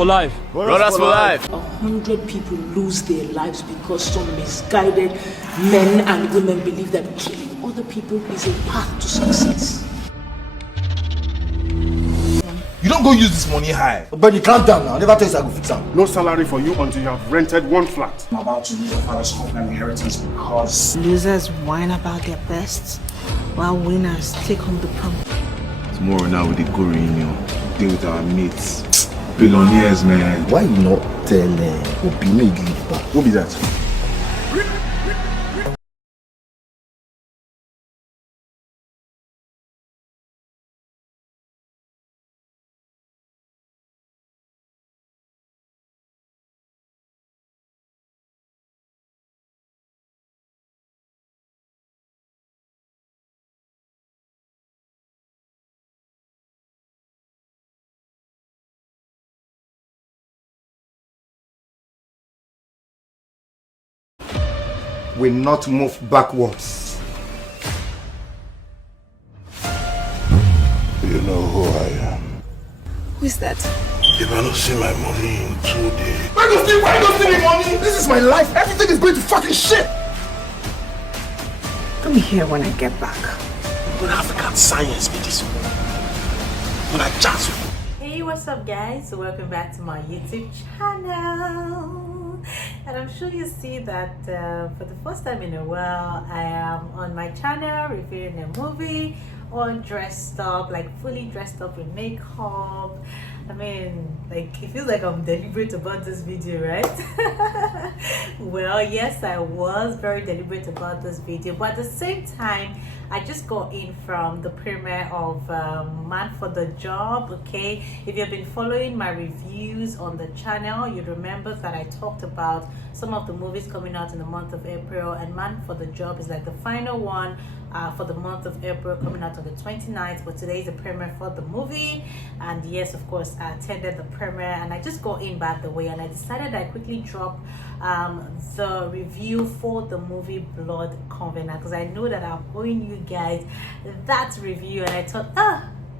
For life. Brothers for life. 100 people lose their lives because some misguided men and women believe that killing other people is a path to success. You don't go use this money high. But you calm down now. I never tell you I go fix am. No salary for you until you have rented one flat. I'm about to lose your father's company inheritance because losers whine about their best, while winners take home the pump. Tomorrow now with the go reunion, deal with our mates. Billionaires, man. Why you not tell Obi make you leave back? What be that? Will not move backwards. You know who I am. Who is that? If I don't see my money in 2 days. Why don't steal me money? This is my life. Everything is going to fucking shit. Come here when I get back. When African science be this one. When I just. Hey, what's up guys? Welcome back to my YouTube channel. And I'm sure you see that for the first time in a while I am on my channel reviewing a movie, all dressed up, like fully dressed up in makeup. I mean, like, it feels like I'm deliberate about this video, right? Well, yes, I was very deliberate about this video, but at the same time I just got in from the premiere of Man for the Job. Okay, if you've been following my reviews on the channel, you remember that I talked about some of the movies coming out in the month of April, and Man for the Job is like the final one for the month of April, coming out on the 29th. But today is the premiere for the movie, and yes, of course, I attended the premiere and I just got in by the way, and I decided I quickly drop the review for the movie Blood Covenant, because I know that I'm owing you guys that review, and I thought,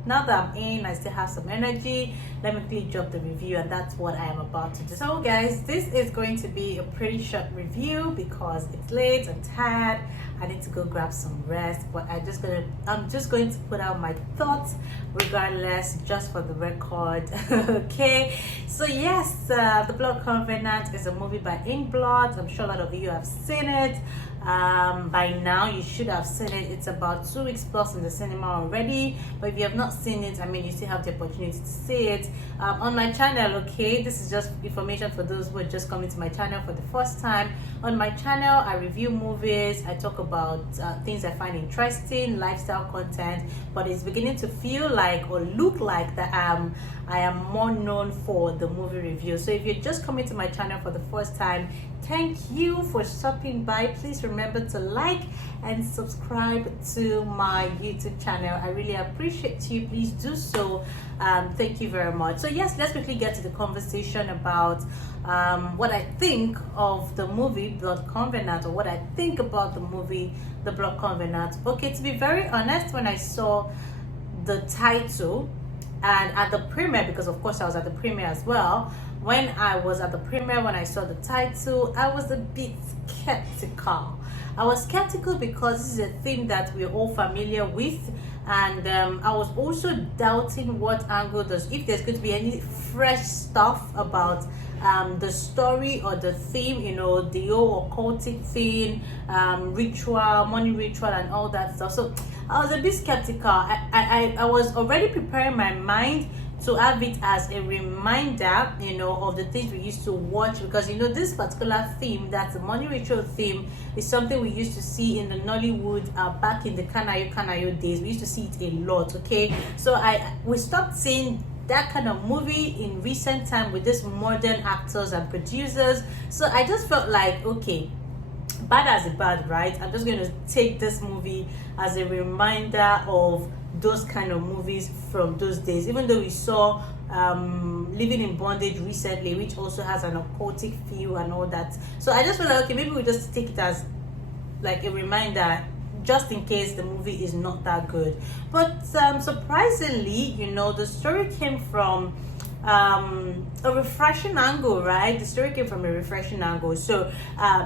now that I'm in, I still have some energy, let me quickly drop the review, and that's what I am about to do. So guys, this is going to be a pretty short review because it's late, I'm tired, I need to go grab some rest, but I'm just going to put out my thoughts regardless, just for the record. Okay, so yes, The Blood Covenant is a movie by Blood. I'm sure a lot of you have seen it. By now you should have seen it. It's about 2 weeks plus in the cinema already, but if you have not seen it, I mean, you still have the opportunity to see it on my channel. Okay, this is just information for those who are just coming to my channel for the first time. On my channel, I review movies, I talk about things I find interesting, lifestyle content, but it's beginning to feel like or look like that I am more known for the movie review. So if you're just coming to my channel for the first time, thank you for stopping by. Please remember to like and subscribe to my YouTube channel. I really appreciate you. Please do so. Thank you very much. So yes, let's quickly get to the conversation about what I think of the movie Blood Covenant, or what I think about the movie The Blood Covenant. Okay, to be very honest, when I saw the title and at the premiere, because of course I was at the premiere as well, when I was at the premiere, when I saw the title, I was a bit skeptical. I was skeptical because this is a theme that we're all familiar with, and I was also doubting what angle if there's going to be any fresh stuff about the story or the theme, you know, the whole occultic thing, ritual, money ritual and all that stuff. So I was a bit skeptical. I was already preparing my mind to have it as a reminder, you know, of the things we used to watch, because you know this particular theme, that's the money ritual theme, is something we used to see in the Nollywood back in the Kanayo days. We used to see it a lot. Okay, so we stopped seeing that kind of movie in recent time with these modern actors and producers. So I just felt like, okay, bad as a bad, right? I'm just going to take this movie as a reminder of those kind of movies from those days, even though we saw Living in Bondage recently, which also has an occultic feel and all that. So I just feel like, okay, maybe we just take it as like a reminder, just in case the movie is not that good. But surprisingly, you know, the story came from a refreshing angle, right? The story came from a refreshing angle. So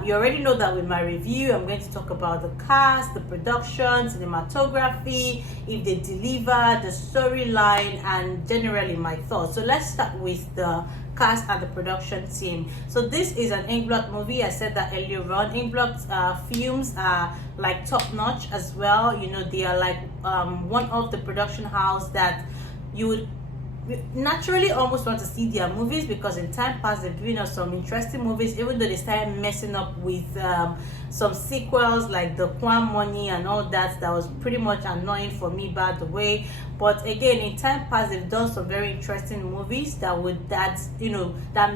you already know that with my review, I'm going to talk about the cast, the production, cinematography, if they deliver, the storyline, and generally my thoughts. So let's start with the cast and the production team. So this is an Inkblot movie. I said that earlier on. Inkblot films are like top notch as well. You know, they are like one of the production house that you would naturally almost want to see their movies, because in time past they've given us some interesting movies, even though they started messing up with some sequels like the Kwan Money and all that was pretty much annoying for me, by the way. But again, in time past they've done some very interesting movies that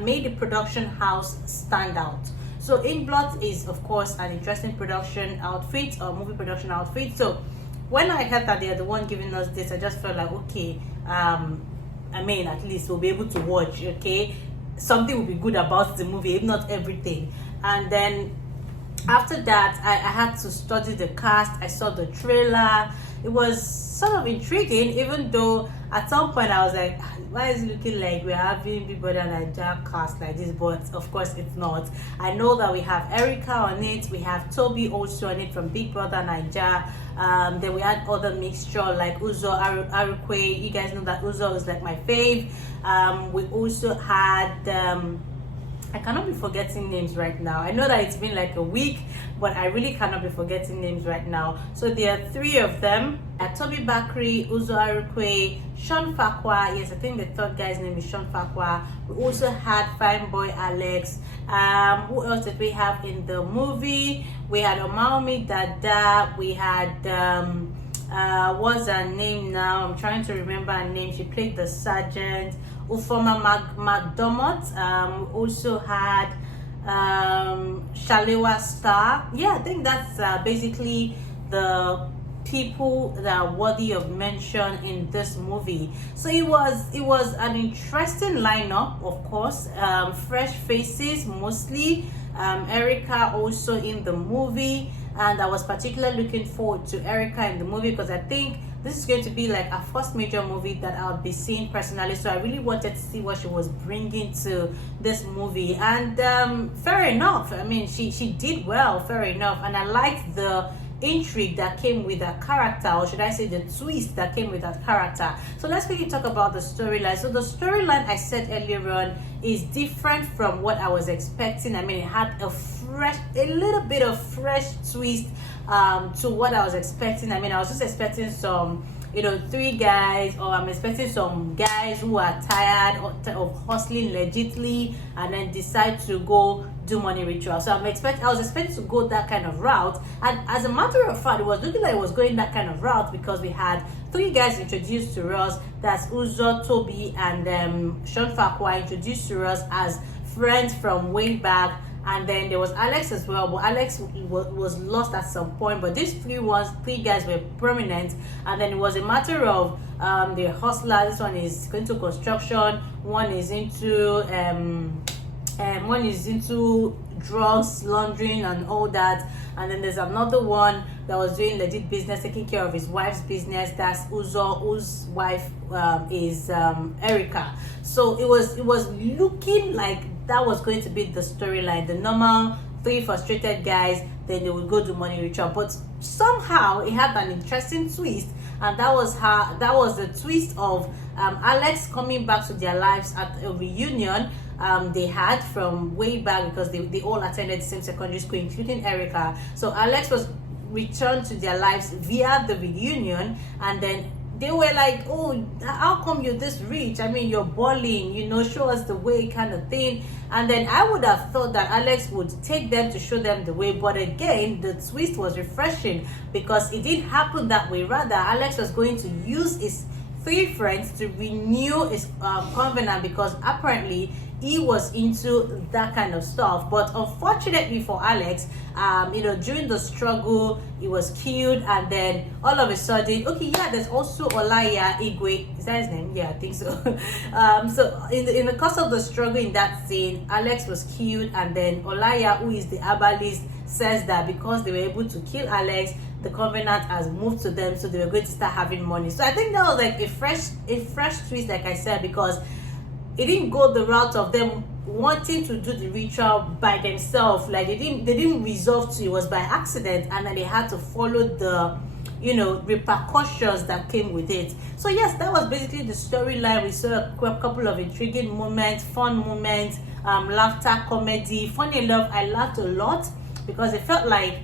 made the production house stand out. So Inkblot is of course an interesting production outfit or movie production outfit. So when I heard that they are the one giving us this, I just felt like, okay, I mean, at least we'll be able to watch, okay? Something will be good about the movie, if not everything. And then after that, I had to study the cast. I saw the trailer. It was sort of intriguing, even though at some point I was like, why is it looking like we're having Big Brother Naija cast like this? But of course it's not. I know that we have Erica on it, we have Tobi also on it from Big Brother Naija. Then we had other mixture like Uzor, Arukwe. You guys know that Uzor is like my fave. We also had I cannot be forgetting names right now. I know that it's been like a week, but I really cannot be forgetting names right now. So there are three of them. Tobi, Bakre, Uzor, Arukwe, Shawn, Faqua. Yes, I think the third guy's name is Shawn Faqua. We also had Fine Boy Alex. Who else did we have in the movie? We had Omowumi, Dada. We had what's her name now? I'm trying to remember her name. She played the sergeant. Ufoma McDermott. We also had Shalewa Star. Yeah, I think that's basically the people that are worthy of mention in this movie. So it was an interesting lineup, of course. Fresh faces mostly. Erica also in the movie, and I was particularly looking forward to Erica in the movie because I think this is going to be like a first major movie that I'll be seeing personally. So I really wanted to see what she was bringing to this movie, and fair enough. I mean, she did well, fair enough, and I liked the intrigue that came with her character, or should I say the twist that came with her character. So let's quickly talk about the storyline. So the storyline, I said earlier on, is different from what I was expecting. I mean, it had a little bit of fresh twist to what I was expecting. I mean, I was just expecting some, three guys, or I'm expecting some guys who are tired of hustling legitly and then decide to go do money ritual. So I was expecting to go that kind of route, and as a matter of fact, it was looking like it was going that kind of route because we had three guys introduced to us. That's Uzor, Tobi, and Shawn Faqua introduced to us as friends from way back. And then there was Alex as well, but Alex was lost at some point. But these three guys were prominent, and then it was a matter of the hustler. This one is going to construction. One is into drugs laundering and all that. And then there's another one that was doing legit business, taking care of his wife's business. That's Uzor, whose wife is Erica. So it was looking like that was going to be the storyline, the normal three frustrated guys, then they would go to money ritual. But somehow it had an interesting twist, and that was the twist of Alex coming back to their lives at a reunion they had from way back, because they all attended the same secondary school, including Erica. So Alex was returned to their lives via the reunion, and then they were like, oh, how come you're this rich? I mean, you're balling, show us the way kind of thing. And then I would have thought that Alex would take them to show them the way. But again, the twist was refreshing because it didn't happen that way. Rather, Alex was going to use his three friends to renew his covenant, because apparently he was into that kind of stuff. But unfortunately for Alex, during the struggle, he was killed, and then all of a sudden, there's also Olaya Igwe. Is that his name? Yeah, I think so. So in the course of the struggle in that scene, Alex was killed, and then Olaya, who is the herbalist, says that because they were able to kill Alex, the covenant has moved to them, so they were going to start having money. So I think that was like a fresh twist, like I said, because it didn't go the route of them wanting to do the ritual by themselves. Like they didn't resolve to, it was by accident, and then they had to follow the repercussions that came with it. So yes, that was basically the storyline. We saw a couple of intriguing moments, fun moments, laughter, comedy. Funny enough, I laughed a lot because it felt like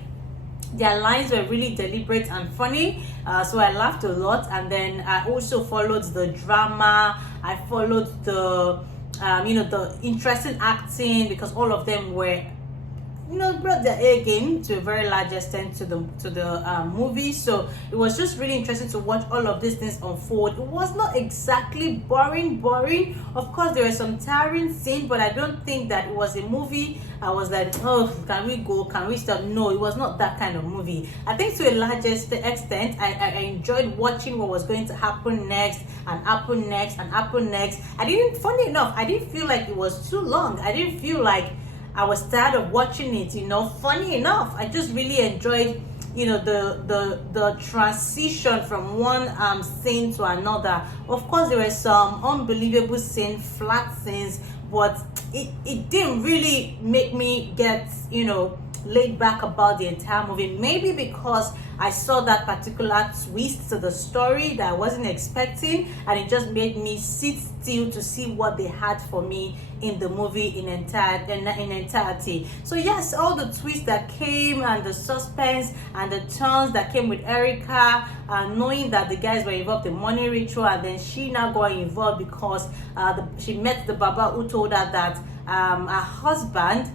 their lines were really deliberate and funny, so I laughed a lot. And then I also followed the drama, I followed the the interesting acting, because all of them were brought their A game to a very large extent to the movie. So it was just really interesting to watch all of these things unfold. It was not exactly boring. Of course, there were some tiring scenes, but I don't think that it was a movie I was like, oh, can we go, can we stop? No, it was not that kind of movie. I think to a large extent I enjoyed watching what was going to happen next and happen next. Funny enough, I didn't feel like it was too long. I didn't feel like I was tired of watching it, Funny enough, I just really enjoyed, the transition from one scene to another. Of course, there were some unbelievable scenes, flat scenes, but it didn't really make me get, laid back about the entire movie. Maybe because I saw that particular twist to the story that I wasn't expecting, and it just made me sit still to see what they had for me in the movie in entirety. So yes, all the twists that came and the suspense and the turns that came with Erica, knowing that the guys were involved in money ritual, and then she now got involved because she met the Baba who told her that her husband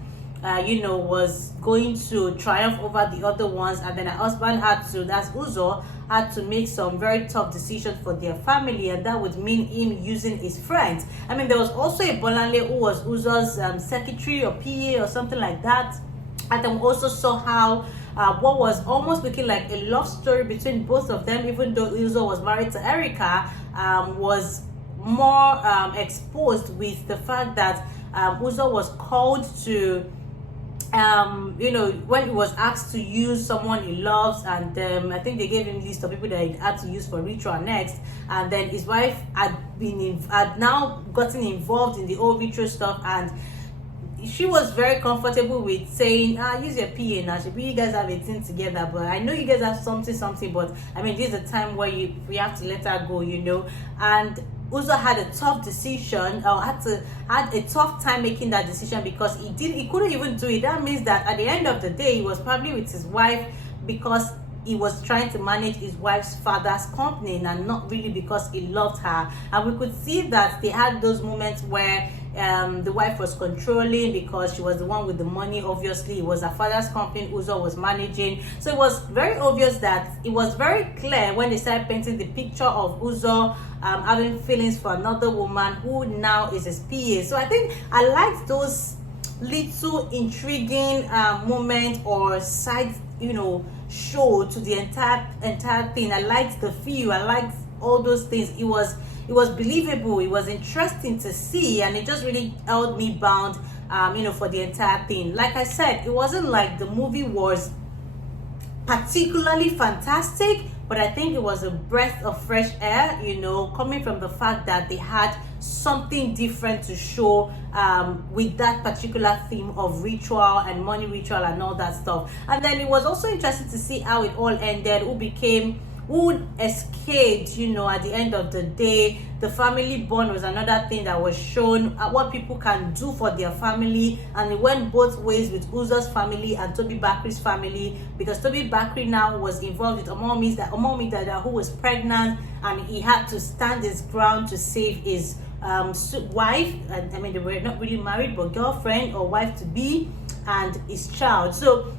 was going to triumph over the other ones, and then her husband that's Uzor, had to make some very tough decisions for their family, and that would mean him using his friends. I mean, there was also a Bolanle who was Uzor's secretary or PA or something like that, and then we also saw how what was almost looking like a love story between both of them, even though Uzor was married to Erica, was more exposed with the fact that Uzor was called to when he was asked to use someone he loves, and I think they gave him a list of people that he had to use for ritual next, and then his wife had now gotten involved in the whole ritual stuff, and she was very comfortable with saying, use your PA now, you guys have a thing together, but I know you guys have something, but I mean, this is a time where we have to let her go, and Uzor had a tough decision, or had a tough time making that decision, because he couldn't even do it. That means that at the end of the day, he was probably with his wife because he was trying to manage his wife's father's company, and not really because he loved her. And we could see that they had those moments where the wife was controlling because she was the one with the money. Obviously, it was her father's company Uzor was managing, so it was very obvious that it was very clear when they started painting the picture of Uzor having feelings for another woman who now is his PA. So I think I liked those little intriguing moments or side show to the entire thing. I liked the feel, I liked all those things. It was believable, it was interesting to see, and it just really held me bound for the entire thing. Like I said, it wasn't like the movie was particularly fantastic, but I think it was a breath of fresh air, coming from the fact that they had something different to show with that particular theme of ritual and money ritual and all that stuff. And then it was also interesting to see how it all ended, who escaped, at the end of the day. The family bond was another thing that was shown, what people can do for their family, and it went both ways with Uzor's family and Tobi Bakre's family, because Tobi Bakre now was involved with Omowumi Dada, who was pregnant, and he had to stand his ground to save his wife, I mean, they were not really married, but girlfriend or wife to be, and his child. So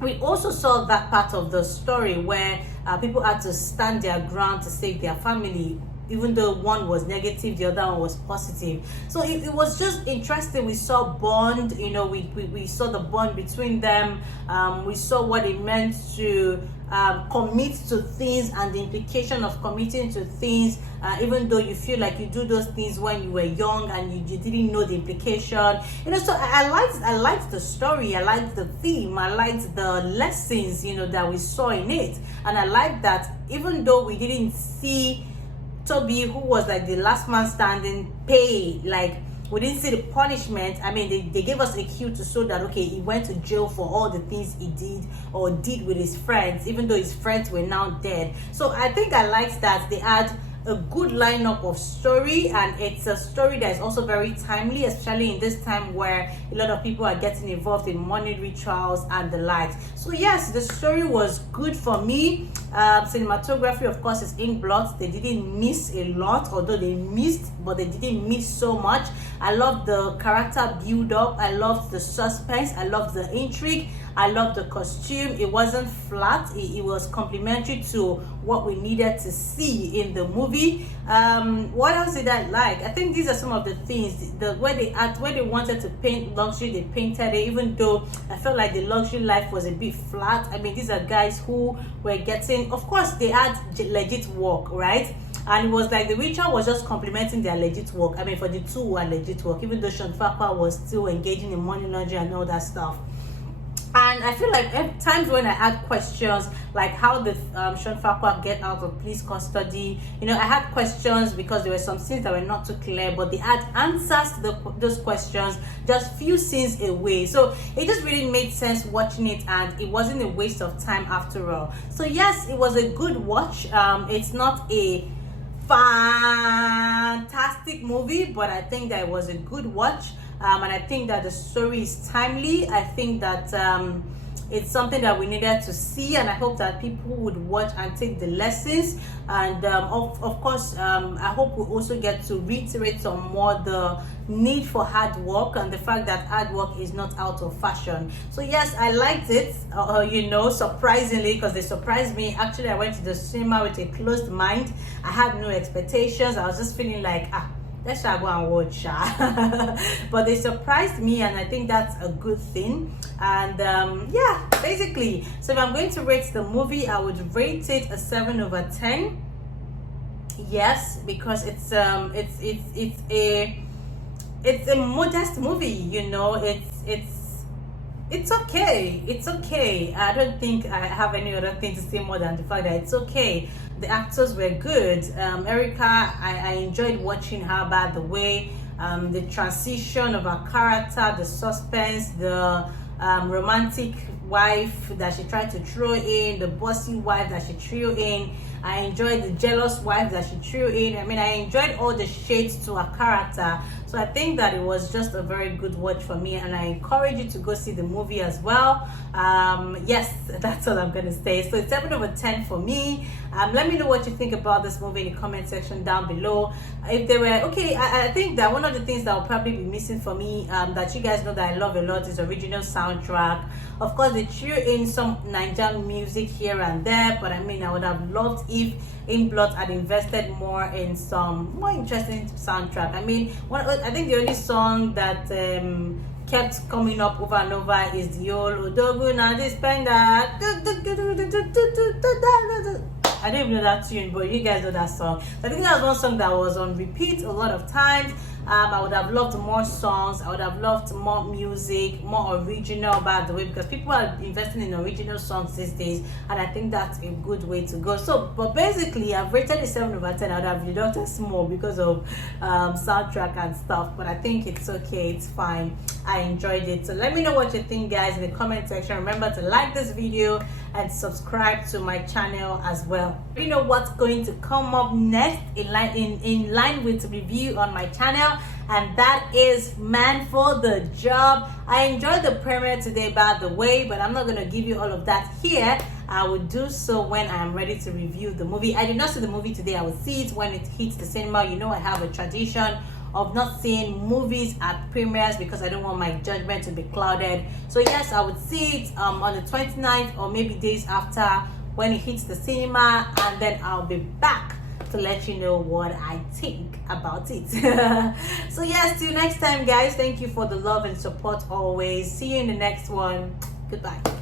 we also saw that part of the story where people had to stand their ground to save their family, even though one was negative, the other one was positive. So it was just interesting. We saw bond, we saw the bond between them. We saw what it meant to commit to things, and the implication of committing to things, even though you feel like you do those things when you were young and you didn't know the implication. So I liked the story, I liked the theme, I liked the lessons, that we saw in it. And I liked that even though we didn't see Tobi, who was like the last man standing, pay. Like, we didn't see the punishment. I mean, they gave us a cue to show that, okay, he went to jail for all the things he did or did with his friends, even though his friends were now dead. So I think I liked that they had a good lineup of story, and it's a story that is also very timely, especially in this time where a lot of people are getting involved in money rituals and the likes. So yes, the story was good for me. Cinematography, of course, is in blood. They didn't miss a lot, although they missed, but they didn't miss so much. I loved the character build up. I loved the suspense. I loved the intrigue. I loved the costume. It wasn't flat. It was complementary to what we needed to see in the movie. What else did I like? I think these are some of the things. The where they wanted to paint luxury, they painted it, even though I felt like the luxury life was a bit flat. I mean, these are guys who were getting, of course, they had legit work, right? And it was like the ritual was just complementing their legit work. I mean, for the two who are legit work, even though Shawn was still engaging in money laundering and all that stuff. And I feel like at times when I had questions, like how did Shawn get out of police custody, you know, I had questions because there were some scenes that were not too clear, but they had answers to those questions just few scenes away. So it just really made sense watching it, and it wasn't a waste of time after all. So yes, it was a good watch. It's not a fantastic movie, but I think that it was a good watch. And I think that the story is timely. I think that it's something that we needed to see, and I hope that people would watch and take the lessons. And of course, I hope we also get to reiterate some more the need for hard work and the fact that hard work is not out of fashion. So yes, I liked it, you know, surprisingly, because they surprised me. Actually, I went to the cinema with a closed mind. I had no expectations. I was just feeling like, let's go and watch. But they surprised me, and I think that's a good thing. And yeah, basically, so if I'm going to rate the movie, I would rate it a 7/10. Yes, because it's a modest movie, you know. It's okay. It's okay. I don't think I have any other thing to say more than the fact that it's okay. The actors were good. Erica, I enjoyed watching her, by the way. The transition of her character, the suspense, the romantic wife that she tried to throw in, the bossy wife that she threw in. I enjoyed the jealous wife that she threw in. I mean, I enjoyed all the shades to her character. So I think that it was just a very good watch for me, and I encourage you to go see the movie as well. Yes, that's all I'm gonna say. So it's 7/10 for me. Let me know what you think about this movie in the comment section down below. If they were okay, I think that one of the things that will probably be missing for me, that you guys know that I love a lot, is original soundtrack. Of course, they threw in some Nigerian music here and there, but I mean, I would have loved if In Blood had invested more in some more interesting soundtrack. I mean, I think the only song that kept coming up over and over is the old Odogu na Dispenda. I don't even know that tune, but you guys know that song. I think that was one song that was on repeat a lot of times. I would have loved more songs. I would have loved more music, more original, by the way, because people are investing in original songs these days, and I think that's a good way to go. So, but basically, I've rated it 7/10. I would have deducted small because of soundtrack and stuff, but I think it's okay. It's fine. I enjoyed it. So let me know what you think, guys, in the comment section. Remember to like this video and subscribe to my channel as well. You know what's going to come up next in line with the review on my channel, and that is Man for the Job. I enjoyed the premiere today, by the way, but I'm not going to give you all of that here. I will do so when I am ready to review the movie. I did not see the movie today. I will see it when it hits the cinema. You know, I have a tradition of not seeing movies at premieres because I don't want my judgment to be clouded. So yes, I would see it on the 29th or maybe days after when it hits the cinema, and then I'll be back to let you know what I think about it. So yes, till next time, guys. Thank you for the love and support always. See you in the next one. Goodbye.